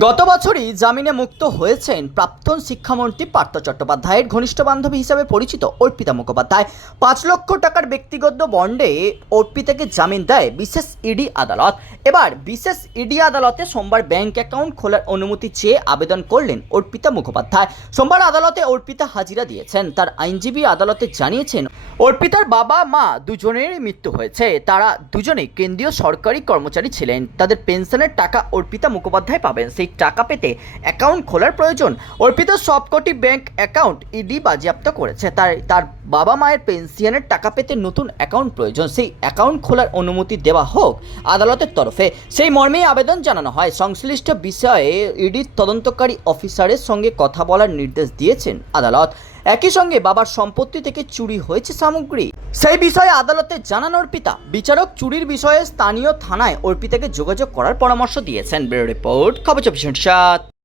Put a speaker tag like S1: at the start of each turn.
S1: গত বছরই জামিনে মুক্ত হয়েছেন প্রাক্তন শিক্ষামন্ত্রী পার্থ চট্টোপাধ্যায়ের ঘনিষ্ঠ বান্ধবী হিসাবে পরিচিত অর্পিতা মুখোপাধ্যায়। পাঁচ লক্ষ টাকার ব্যক্তিগত বন্ডে অর্পিতাকে জামিন দেয় বিশেষ ইডি আদালত। এবার বিশেষ ইডি আদালতে সোমবার ব্যাংক অ্যাকাউন্ট খোলার অনুমতি চেয়ে আবেদন করলেন অর্পিতা মুখোপাধ্যায়। সোমবার আদালতে অর্পিতা হাজিরা দিয়েছেন। তার আইনজীবী আদালতে জানিয়েছেন, অর্পিতার বাবা, মা দুজনেরই মৃত্যু হয়েছে। তারা দুজনেই কেন্দ্রীয় সরকারি কর্মচারী ছিলেন। তাদের পেনশনের টাকা অর্পিতা মুখোপাধ্যায় পাবেন। সেই টাকা পেতে অ্যাকাউন্ট খোলার প্রয়োজন অর্পিত সবকটি ব্যাংক অ্যাকাউন্ট ইডি বাজেয়াপ্ত করেছে। তাই তার বাবা মায়ের পেনশিয়ানের টাকা পেতে নতুন অ্যাকাউন্ট প্রয়োজন। সেই অ্যাকাউন্ট খোলার অনুমতি দেওয়া হোক আদালতের তরফে। সেই মর্মে আবেদন জানানো হয়। সংশ্লিষ্ট বিষয়ে ইডির তদন্তকারী অফিসারের সঙ্গে কথা বলার নির্দেশ দিয়েছেন আদালত। একই সঙ্গে বাবার সম্পত্তি থেকে চুরি হয়েছে সামগ্রী। সেই বিষয়ে আদালতে জানান অর্পিতা। বিচারক চুরির বিষয়ে স্থানীয় থানায় অর্পিতাকে যোগাযোগ করার পরামর্শ দিয়েছেন। ব্যুরো রিপোর্ট, খবর চব্বিশ সাত।